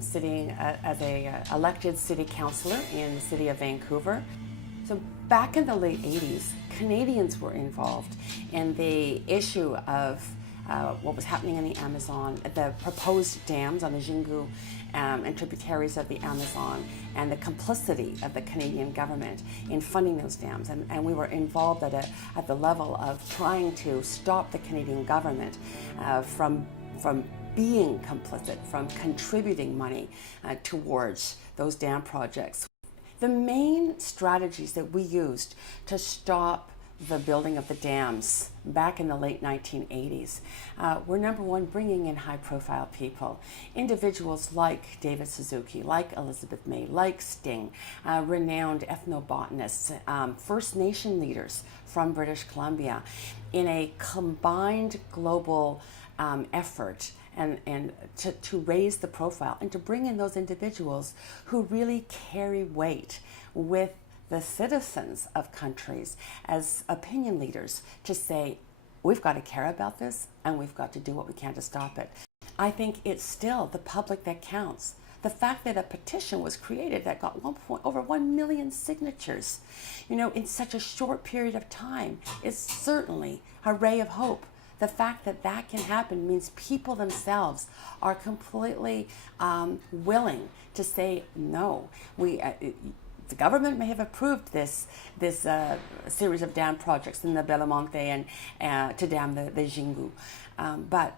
sitting as a elected city councillor in the city of Vancouver. So back in the late 80s, Canadians were involved in the issue of what was happening in the Amazon, the proposed dams on the Xingu and tributaries of the Amazon, and the complicity of the Canadian government in funding those dams. And we were involved at the level of trying to stop the Canadian government from being complicit, from contributing money towards those dam projects. The main strategies that we used to stop the building of the dams back in the late 1980s were, number one, bringing in high-profile people, individuals like David Suzuki, like Elizabeth May, like Sting, renowned ethnobotanists, First Nation leaders from British Columbia, in a combined global effort and to raise the profile and to bring in those individuals who really carry weight with the citizens of countries as opinion leaders, to say, we've got to care about this and we've got to do what we can to stop it. I think it's still the public that counts. The fact that a petition was created that got over 1 million signatures, in such a short period of time, is certainly a ray of hope. The fact that that can happen means people themselves are completely willing to say no. The government may have approved this series of dam projects in the Belamonte and to dam the Xingu, but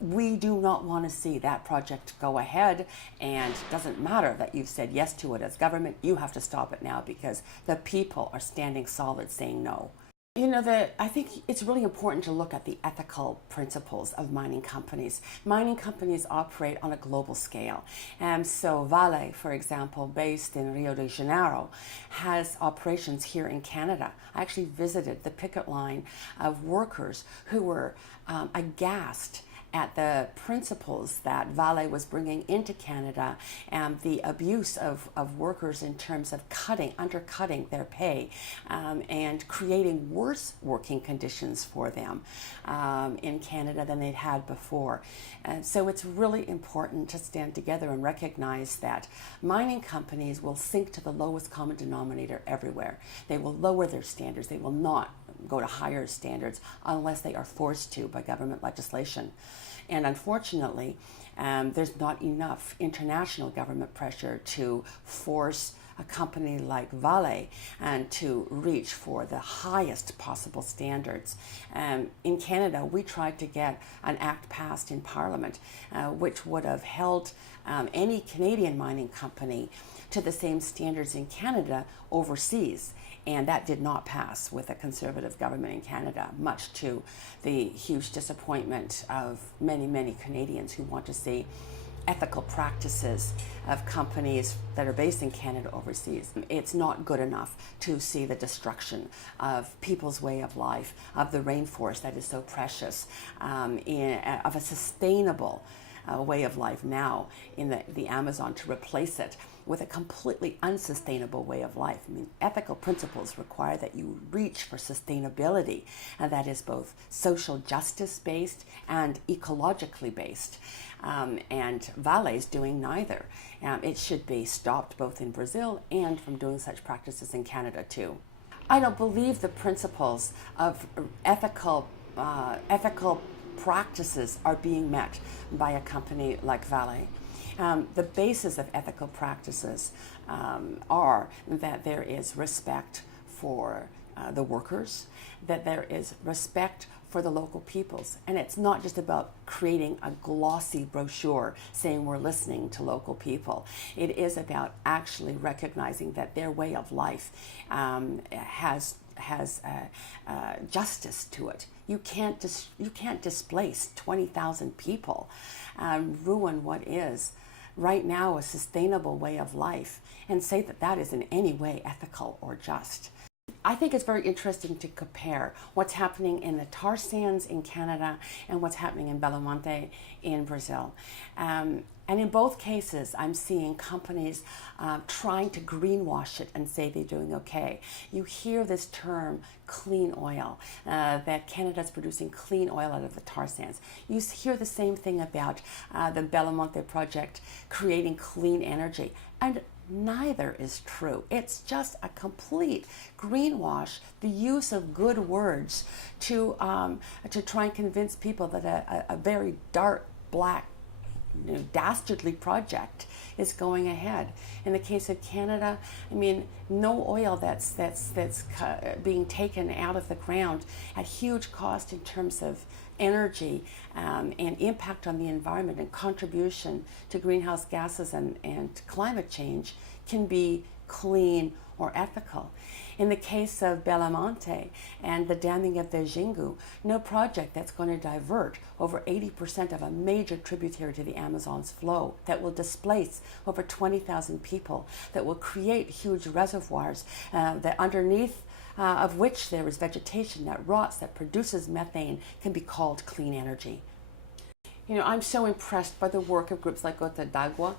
we do not want to see that project go ahead, and it doesn't matter that you've said yes to it as government. You have to stop it now because the people are standing solid saying no. I think it's really important to look at the ethical principles of mining companies. Mining companies operate on a global scale. And so Vale, for example, based in Rio de Janeiro, has operations here in Canada. I actually visited the picket line of workers who were aghast at the principles that Vale was bringing into Canada and the abuse of workers in terms of undercutting their pay and creating worse working conditions for them in Canada than they'd had before. And so it's really important to stand together and recognize that mining companies will sink to the lowest common denominator everywhere. They will lower their standards. They will not go to higher standards unless they are forced to by government legislation. And unfortunately, there's not enough international government pressure to force a company like Vale and to reach for the highest possible standards. In Canada, we tried to get an act passed in Parliament which would have held any Canadian mining company to the same standards in Canada overseas. And that did not pass with a Conservative government in Canada, much to the huge disappointment of many, many Canadians who want to see ethical practices of companies that are based in Canada overseas. It's not good enough to see the destruction of people's way of life, of the rainforest that is so precious, of a sustainable way of life now in the Amazon, to replace it with a completely unsustainable way of life. I mean, ethical principles require that you reach for sustainability, and that is both social justice based and ecologically based. And Vale is doing neither. It should be stopped both in Brazil and from doing such practices in Canada too. I don't believe the principles of ethical practices are being met by a company like Vale. The basis of ethical practices are that there is respect for the workers, that there is respect for the local peoples. And it's not just about creating a glossy brochure saying we're listening to local people. It is about actually recognizing that their way of life has justice to it. You can't displace 20,000 people, ruin what is right now a sustainable way of life, and say that that is in any way ethical or just. I think it's very interesting to compare what's happening in the tar sands in Canada and what's happening in Belo Monte in Brazil. And in both cases, I'm seeing companies trying to greenwash it and say they're doing okay. You hear this term, clean oil, that Canada's producing clean oil out of the tar sands. You hear the same thing about the Belo Monte project creating clean energy. And neither is true. It's just a complete greenwash, the use of good words to try and convince people that a very dark, black, dastardly project is going ahead. In the case of Canada, I mean, no oil that's being taken out of the ground at huge cost in terms of energy and impact on the environment and contribution to greenhouse gases and climate change can be clean or ethical. In the case of Belo Monte and the damming of the Xingu, no project that's going to divert over 80% of a major tributary to the Amazon's flow, that will displace over 20,000 people, that will create huge reservoirs that underneath of which there is vegetation that rots, that produces methane, can be called clean energy. You know, I'm so impressed by the work of groups like Gota d'Agua,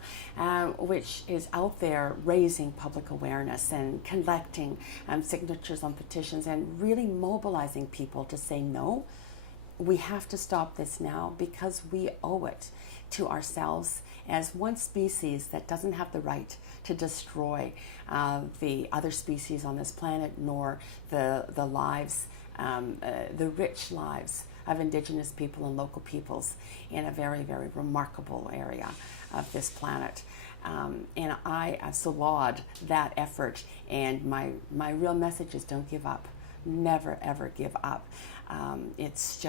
which is out there raising public awareness and collecting signatures on petitions and really mobilizing people to say no. We have to stop this now because we owe it to ourselves as one species that doesn't have the right to destroy the other species on this planet, nor the lives, the rich lives of Indigenous people and local peoples in a very, very remarkable area of this planet. And I laud that effort, and my real message is don't give up. Never, ever give up. It's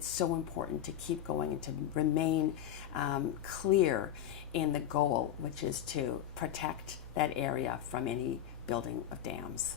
so important to keep going and to remain clear in the goal, which is to protect that area from any building of dams.